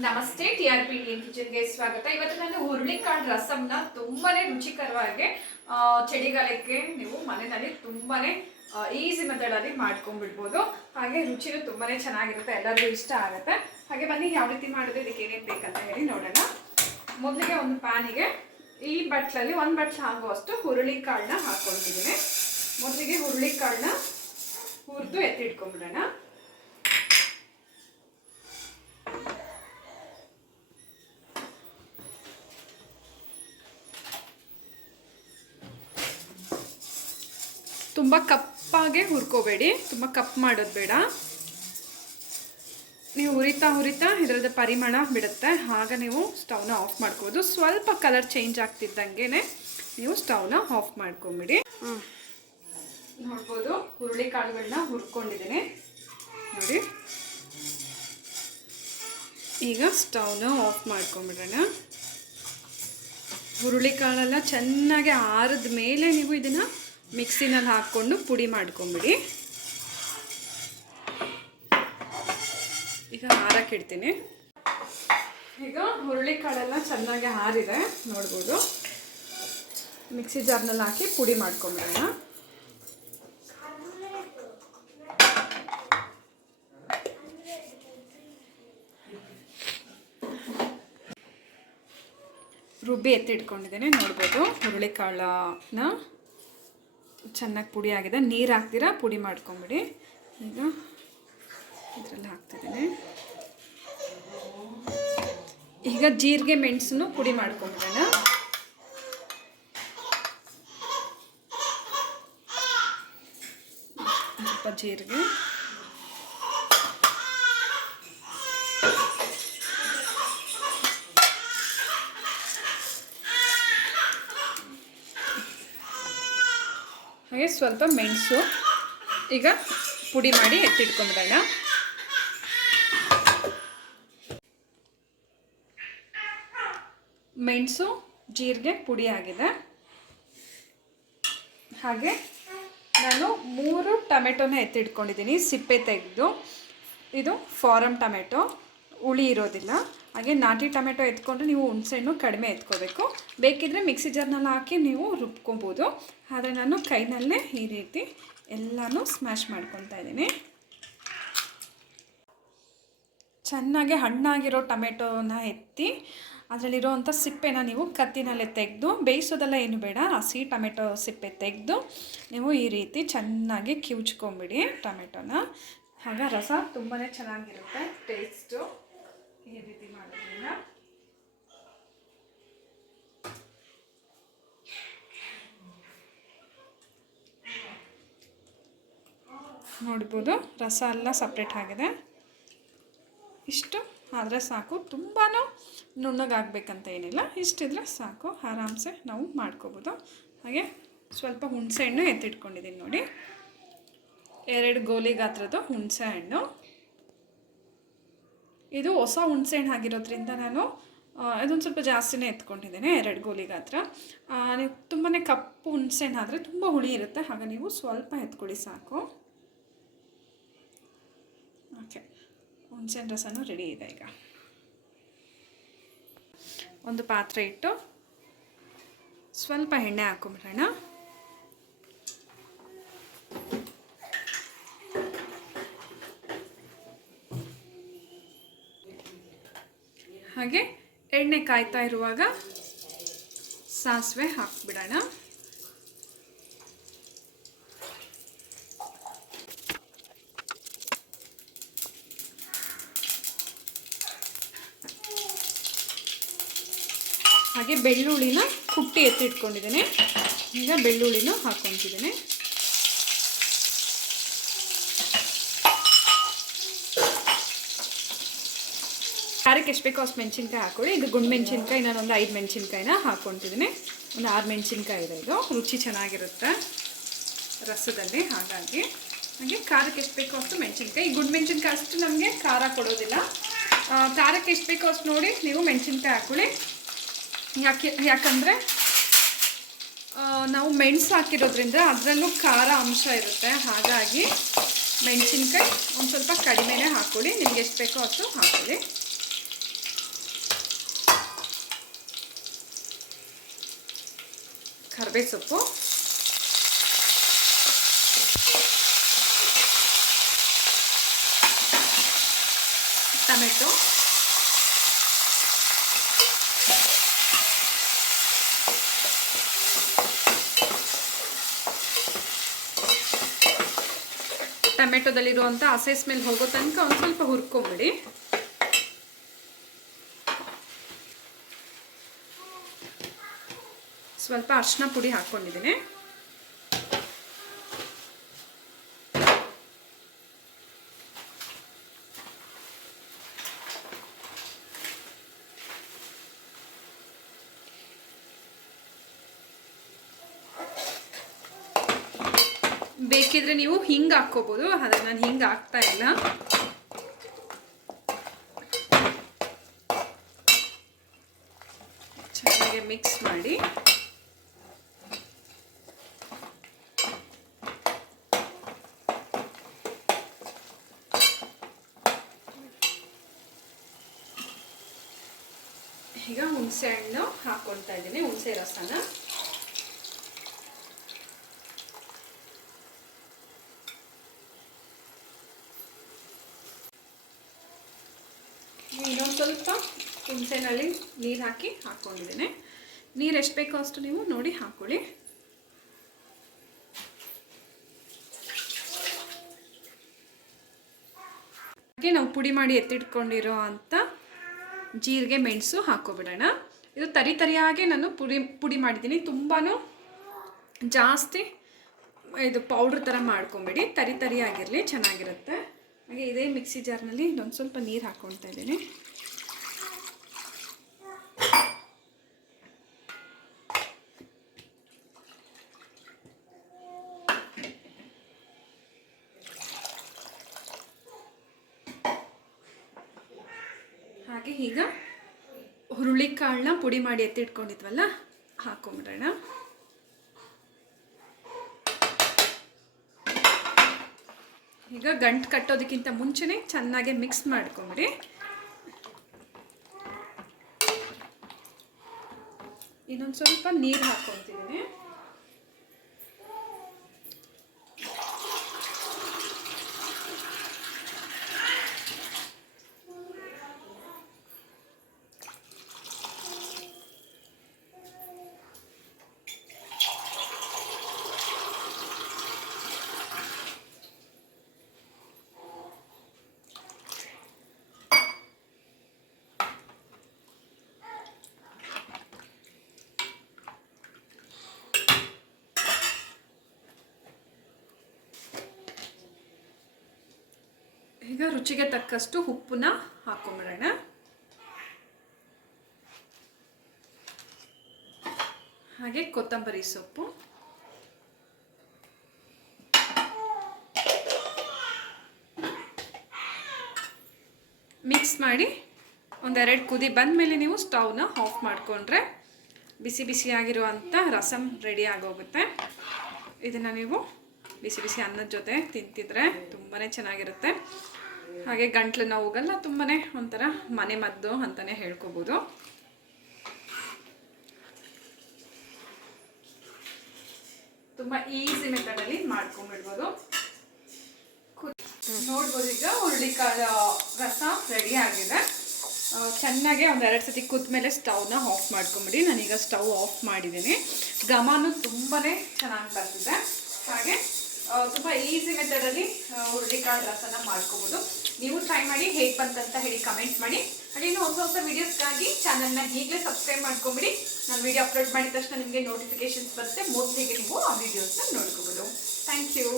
ನಮಸ್ತೆ, T R P Indian ಕಿಚನ್ಗೆ ಸ್ವಾಗತ. ಇವತ್ತು ನಾನು ಹುರುಳಿಕಾಳು ರಸಂನ ತುಂಬಾನೇ ರುಚಿಕರವಾಗಿ ಚಳಿಗಾಲಕ್ಕೆ ನೀವು ಮನೆಯಲ್ಲಿ ತುಂಬಾನೇ ಈಸಿ ಮೆಥಡಲ್ಲಿ ಮಾಡ್ಕೊಂಡ್ಬಿಡ್ಬೋದು. ಹಾಗೆ ರುಚಿನೂ ತುಂಬಾನೇ ಚೆನ್ನಾಗಿರುತ್ತೆ, ಎಲ್ಲರಿಗೂ ಇಷ್ಟ ಆಗುತ್ತೆ. ಹಾಗೆ ಬನ್ನಿ, ಯಾವ ರೀತಿ ಮಾಡೋದು, ಇದಕ್ಕೆ ಏನೇನು ಬೇಕಂತ ಹೇಳಿ ನೋಡೋಣ. ಮೊದಲಿಗೆ ಒಂದು ಪ್ಯಾನಿಗೆ, ಈ ಬಟ್ಲಲ್ಲಿ ಒಂದು ಬಟ್ಲು ಆಗುವಷ್ಟು ಹುರುಳಿಕಾಳನ್ನ ಹಾಕ್ಕೊಳ್ತಿದ್ದೀನಿ. ಮೊದಲಿಗೆ ಹುರುಳಿಕಾಳನ್ನ ಹುರಿದು ಎತ್ತಿಟ್ಕೊಂಡ್ಬಿಡೋಣ. ತುಂಬ ಕಪ್ಪಾಗೆ ಹುರ್ಕೋಬೇಡಿ. ತುಂಬ ಕಪ್ ಮಾಡೋದು ಬೇಡ. ನೀವು ಹುರಿತಾ ಹುರಿತಾ ಇದರದ ಪರಿಮಳ ಬಿಡುತ್ತೆ. ಆಗ ನೀವು ಸ್ಟವ್ನ ಆಫ್ ಮಾಡ್ಕೋಬೋದು. ಸ್ವಲ್ಪ ಕಲರ್ ಚೇಂಜ್ ಆಗ್ತಿದ್ದಂಗೆ ನೀವು ಸ್ಟವ್ನ ಆಫ್ ಮಾಡ್ಕೊಂಬಿಡಿ. ನೋಡ್ಬೋದು ಹುರುಳಿ ಕಾಳುಗಳನ್ನ ಹುರ್ಕೊಂಡಿದ್ದೀನಿ. ನೋಡಿ. ಈಗ ಸ್ಟವ್ನ ಆಫ್ ಮಾಡ್ಕೊಂಬಿಡೋಣ. ಹುರುಳಿ ಕಾಳೆಲ್ಲ ಚೆನ್ನಾಗಿ ಆರಿದ ಮೇಲೆ ನೀವು ಇದನ್ನು ಮಿಕ್ಸಿನಲ್ಲಿ ಹಾಕ್ಕೊಂಡು ಪುಡಿ ಮಾಡ್ಕೊಂಬಿಡಿ. ಈಗ ಹಾರಕ್ಕಿಡ್ತೀನಿ ಈಗ ಹುರುಳಿ ಕಾಳೆಲ್ಲ ಚೆನ್ನಾಗಿ ಹಾರಿದೆ, ನೋಡ್ಬೋದು. ಮಿಕ್ಸಿ ಜಾರ್ನಲ್ಲಿ ಹಾಕಿ ಪುಡಿ ಮಾಡ್ಕೊಂಬಿಡೋಣ. ರುಬ್ಬಿ ಎತ್ತಿಟ್ಕೊಂಡಿದ್ದೀನಿ, ನೋಡ್ಬೋದು ಹುರುಳಿಕಾಳನ್ನ. ಚೆನ್ನಾಗಿ ಪುಡಿ ಆಗಿದೆ. ನೀರು ಹಾಕ್ತೀರಾ? ಪುಡಿ ಮಾಡ್ಕೊಂಬಿಡಿ. ಈಗ ಇದರಲ್ಲಿ ಹಾಕ್ತಿದ್ದೀನಿ. ಈಗ ಜೀರಿಗೆ, ಮೆಣಸನ್ನು ಪುಡಿ ಮಾಡ್ಕೊಂಬಿಡೋಣ. ಸ್ವಲ್ಪ ಜೀರಿಗೆ. ಹಾಗೆ ಸ್ವಲ್ಪ ಮೆಣಸು ಈಗ ಪುಡಿ ಮಾಡಿ ಎತ್ತಿಟ್ಕೊಂಡ್ಬಿಡೋಣ ಮೆಣಸು ಜೀರಿಗೆ ಪುಡಿ ಆಗಿದೆ. ಹಾಗೆ ನಾನು ಮೂರು ಟೊಮೆಟೊನ ಎತ್ತಿಟ್ಕೊಂಡಿದ್ದೀನಿ, ಸಿಪ್ಪೆ ತೆಗೆದು. ಇದು ಫಾರಮ್ ಟೊಮೆಟೊ. ಹುಳಿ ಇರೋದಿಲ್ಲ. ಹಾಗೆ ನಾಟಿ ಟೊಮೆಟೊ ಎತ್ಕೊಂಡು ನೀವು ಹುಣಸೆಹಣ್ಣು ಕಡಿಮೆ ಎತ್ಕೋಬೇಕು. ಬೇಕಿದ್ರೆ ಮಿಕ್ಸಿ ಜಾರ್ನಲ್ಲಿ ಹಾಕಿ ನೀವು ರುಬ್ಕೊಬೋದು. ಆದರೆ ನಾನು ಕೈನಲ್ಲೇ ಈ ರೀತಿ ಎಲ್ಲನೂ ಸ್ಮ್ಯಾಶ್ ಮಾಡ್ಕೊತಾ ಇದ್ದೀನಿ. ಚೆನ್ನಾಗಿ ಹಣ್ಣಾಗಿರೋ ಟೊಮೆಟೊನ ಎತ್ತಿ ಅದರಲ್ಲಿರೋವಂಥ ಸಿಪ್ಪೆನ ನೀವು ಕತ್ತಿನಲ್ಲೇ ತೆಗೆದು, ಬೇಯಿಸೋದೆಲ್ಲ ಏನು ಬೇಡ, ಹಸಿ ಟೊಮೆಟೊ ಸಿಪ್ಪೆ ತೆಗೆದು ನೀವು ಈ ರೀತಿ ಚೆನ್ನಾಗಿ ಕಿವುಚ್ಕೊಂಬಿಡಿ ಟೊಮೆಟೊನ. ಆಗ ರಸ ತುಂಬಾ ಚೆನ್ನಾಗಿರುತ್ತೆ, ಟೇಸ್ಟು. ಈ ರೀತಿ ಮಾಡೋದ್ರಿಂದ ನೋಡ್ಬೋದು ರಸ ಎಲ್ಲ ಸಪ್ರೇಟ್ ಆಗಿದೆ. ಇಷ್ಟು ಆದರೆ ಸಾಕು. ತುಂಬಾ ನುಣ್ಣಗಾಗಬೇಕಂತ ಏನಿಲ್ಲ. ಇಷ್ಟಿದ್ರೆ ಸಾಕು. ಆರಾಮ್ಸೆ ನಾವು ಮಾಡ್ಕೋಬೋದು. ಹಾಗೆ ಸ್ವಲ್ಪ ಹುಣಸೆ ಹಣ್ಣು ಎತ್ತಿಟ್ಕೊಂಡಿದ್ದೀನಿ ನೋಡಿ. ಎರಡು ಗೋಲಿ ಗಾತ್ರದ ಹುಣಸೆ ಹಣ್ಣು. ಇದು ಹೊಸ ಹುಣಸೆ ಹಣ್ಣು ಆಗಿರೋದ್ರಿಂದ ನಾನು ಇದೊಂದು ಸ್ವಲ್ಪ ಜಾಸ್ತಿನೇ ಎತ್ಕೊಂಡಿದ್ದೇನೆ, ಎರಡು ಗೋಲಿ ಗಾತ್ರ ನೀವು ತುಂಬಾ ಕಪ್ಪು ಹುಣಸೆ ಹಣ್ಣು ಆದರೆ ತುಂಬ ಹುಳಿ ಇರುತ್ತೆ, ಹಾಗೆ ನೀವು ಸ್ವಲ್ಪ ಎತ್ಕೊಳ್ಳಿ ಸಾಕು. ಓಕೆ, ಹುಣಸೆಹಣ್ಣು ರಸನೂ ರೆಡಿ ಇದೆ ಈಗ. ಒಂದು ಪಾತ್ರೆ ಇಟ್ಟು ಸ್ವಲ್ಪ ಎಣ್ಣೆ ಹಾಕೊಂಬಿಡೋಣ ಹಾಗೆ ಎಣ್ಣೆ ಕಾಯ್ತಾ ಇರುವಾಗ ಸಾಸಿವೆ ಹಾಕ್ಬಿಡೋಣ. ಹಾಗೆ ಬೆಳ್ಳುಳ್ಳಿನ ಕುಟ್ಟಿ ಎತ್ತಿಟ್ಕೊಂಡಿದ್ದೀನಿ ಈಗ ಬೆಳ್ಳುಳ್ಳಿನ ಹಾಕ್ಕೊತಿದ್ದೀನಿ. ಖಾರಕ್ಕೆ ಎಷ್ಟು ಬೇಕೋ ಅಷ್ಟು ಮೆಣಸಿನ್ಕಾಯಿ ಹಾಕೊಳ್ಳಿ. ಇದು ಗುಂಡು ಮೆಣಸಿನ್ಕಾಯಿ ನಾನೊಂದು ಐದು ಮೆಣಸಿನ್ಕಾಯಿನ ಹಾಕ್ಕೊತಿದ್ದೀನಿ ಒಂದು ಆರು ಮೆಣಸಿನ್ಕಾಯಿ ಇದೆ ಇದು. ರುಚಿ ಚೆನ್ನಾಗಿರುತ್ತೆ ರಸದಲ್ಲಿ, ಹಾಗಾಗಿ. ಹಾಗೆ ಖಾರಕ್ಕೆ ಎಷ್ಟು ಬೇಕೋ ಅಷ್ಟು ಮೆಣಸಿನ್ಕಾಯಿ. ಈ ಗುಂಡು ಮೆಣಸಿನ್ಕಾಯಿ ಅಷ್ಟು ನಮಗೆ ಖಾರ ಕೊಡೋದಿಲ್ಲ. ಖಾರಕ್ಕೆ ಎಷ್ಟು ಬೇಕೋ ಅಷ್ಟು ನೋಡಿ ನೀವು ಮೆಣಸಿನ್ಕಾಯಿ ಹಾಕೊಳ್ಳಿ. ಯಾಕೆ, ಯಾಕಂದರೆ ನಾವು ಮೆಣಸು ಹಾಕಿರೋದ್ರಿಂದ ಅದರಲ್ಲೂ ಖಾರ ಅಂಶ ಇರುತ್ತೆ. ಹಾಗಾಗಿ ಮೆಣಸಿನ್ಕಾಯಿ ಒಂದು ಸ್ವಲ್ಪ ಕಡಿಮೆನೇ ಹಾಕ್ಕೊಳ್ಳಿ ನಿಮ್ಗೆ ಎಷ್ಟು ಬೇಕೋ ಅಷ್ಟು ಹಾಕ್ಕೊಳ್ಳಿ ಕರ್ಬೇವು ಸೊಪ್ಪು. ಟೊಮೆಟೊ. ಟೊಮೆಟೊದಲ್ಲಿರುವಂಥ ಹಸೆ ಸ್ಮೆಲ್ ಹೋಗೋ ತನಕ ಒಂದು ಸ್ವಲ್ಪ ಹುರ್ಕೊಂಬಿಡಿ. ಸ್ವಲ್ಪ ಅರ್ಶಿನ ಪುಡಿ ಹಾಕ್ಕೊಂಡಿದ್ದೀನಿ. ಬೇಕಿದ್ರೆ ನೀವು ಹಿಂಗೆ ಹಾಕ್ಕೋಬೋದು. ಆದರೆ ನಾನು ಹಿಂಗೆ ಹಾಕ್ತಾ ಇಲ್ಲ. ಚೆನ್ನಾಗಿ ಮಿಕ್ಸ್ ಮಾಡಿ. ಈಗ ಹುಣಸೆ ಹಣ್ಣು ಹಾಕ್ಕೊಳ್ತಾ ಇದ್ದೀನಿ, ಹುಣಸೆ ರಸನ. ಇನ್ನೊಂದು ಸ್ವಲ್ಪ ಹುಣಸೆನಲ್ಲಿ ನೀರು ಹಾಕಿ ಹಾಕ್ಕೊಂಡಿದ್ದೀನಿ ನೀರು ಎಷ್ಟು ಬೇಕೋ ಅಷ್ಟು ನೀವು ನೋಡಿ ಹಾಕ್ಕೊಳ್ಳಿ ಹಾಗೆ ನಾವು ಪುಡಿ ಮಾಡಿ ಎತ್ತಿಟ್ಕೊಂಡಿರೋ ಅಂಥ ಜೀರಿಗೆ, ಮೆಣಸು ಹಾಕ್ಕೊಬಿಡೋಣ. ಇದು ತರಿ ತರಿಯಾಗಿ ನಾನು ಪುಡಿ ಪುಡಿ ಮಾಡಿದ್ದೀನಿ. ತುಂಬಾ ಜಾಸ್ತಿ ಇದು ಪೌಡ್ರ್ ಥರ ಮಾಡ್ಕೊಂಬಿಡಿ. ತರಿ ತರಿಯಾಗಿರಲಿ, ಚೆನ್ನಾಗಿರುತ್ತೆ. ಹಾಗೆ ಇದೇ ಮಿಕ್ಸಿ ಜಾರ್ನಲ್ಲಿ ಒಂದು ಸ್ವಲ್ಪ ನೀರು ಹಾಕ್ಕೊಳ್ತಾ ಇದ್ದೀನಿ. ಹಾಗೆ ಈಗ ಹುರುಳಿಕಾಳನ್ನ ಪುಡಿ ಮಾಡಿ ಎತ್ತಿಟ್ಕೊಂಡಿದ್ವಲ್ಲ, ಹಾಕೊಂಬಿಡೋಣ. ಈಗ ಗಂಟು ಕಟ್ಟೋದಕ್ಕಿಂತ ಮುಂಚೆನೇ ಚೆನ್ನಾಗಿ ಮಿಕ್ಸ್ ಮಾಡ್ಕೊಂಬಿಡಿ. ಇನ್ನೊಂದು ಸ್ವಲ್ಪ ನೀರು ಹಾಕ್ಕೊತಿದ್ದೀನಿ ಈಗ ರುಚಿಗೆ ತಕ್ಕಷ್ಟು ಉಪ್ಪನ್ನ ಹಾಕೊಂಬಿಡೋಣ. ಹಾಗೆ ಕೊತ್ತಂಬರಿ ಸೊಪ್ಪು. ಮಿಕ್ಸ್ ಮಾಡಿ ಒಂದೆರಡು ಕುದಿ ಬಂದ ಮೇಲೆ ನೀವು ಸ್ಟವ್ನ ಆಫ್ ಮಾಡಿಕೊಂಡ್ರೆ ಬಿಸಿ ಬಿಸಿಯಾಗಿರುವಂಥ ರಸಮ್ ರೆಡಿ ಆಗೋಗುತ್ತೆ. ಇದನ್ನು ನೀವು ಬಿಸಿ ಬಿಸಿ ಅನ್ನದ ಜೊತೆ ತಿಂತಿದ್ರೆ ತುಂಬಾ ಚೆನ್ನಾಗಿರುತ್ತೆ. ಹಾಗೆ ಗಂಟ್ಲು ನೋವುಗೆಲ್ಲ ತುಂಬಾ ಒಂಥರ ಮನೆ ಮದ್ದು ಅಂತಲೇ ಹೇಳ್ಕೊಬೋದು. ತುಂಬ ಈಸಿ ಮೆಥಡಲ್ಲಿ ಮಾಡ್ಕೊಂಡ್ಬಿಡ್ಬೋದು. ನೋಡ್ಬೋದು ಈಗ ಹುರುಳಿಕಾಳು, ರಸ ರೆಡಿ ಆಗಿದೆ. ಚೆನ್ನಾಗಿ ಒಂದು ಎರಡು ಸತಿ ಕುದ್ಮೇಲೆ ಸ್ಟವ್ನ ಆಫ್ ಮಾಡ್ಕೊಂಬಿಡಿ. ನಾನೀಗ ಸ್ಟವ್ ಆಫ್ ಮಾಡಿದ್ದೀನಿ. ಘಮನೂ ತುಂಬಾ ಚೆನ್ನಾಗಿ ಬರ್ತಿದೆ. ಹಾಗೆ ತುಂಬ ಈಸಿ ಮೆಥಡಲ್ಲಿ ಹುರುಳಿಕಾಳು ರಸನ ಮಾಡ್ಕೋಬೋದು. ನೀವು ಟ್ರೈ ಮಾಡಿ ಹೇಗೆ ಬಂತಂತ ಹೇಳಿ ಕಮೆಂಟ್ ಮಾಡಿ. ಹಾಗೆ ಇನ್ನು ಹೊಸ ಹೊಸ ವೀಡಿಯೋಸ್ಗಾಗಿ ಚಾನಲ್ನ ಈಗಲೇ ಸಬ್ಸ್ಕ್ರೈಬ್ ಮಾಡ್ಕೊಂಬಿಡಿ. ನಾನು ವಿಡಿಯೋ ಅಪ್ಲೋಡ್ ಮಾಡಿದ ತಕ್ಷಣ ನಿಮಗೆ ನೋಟಿಫಿಕೇಶನ್ಸ್ ಬರುತ್ತೆ. ಮೊದಲಿಗೆ ನೀವು ಆ ವೀಡಿಯೋಸ್ನ ನೋಡ್ಕೋಬೋದು. Thank you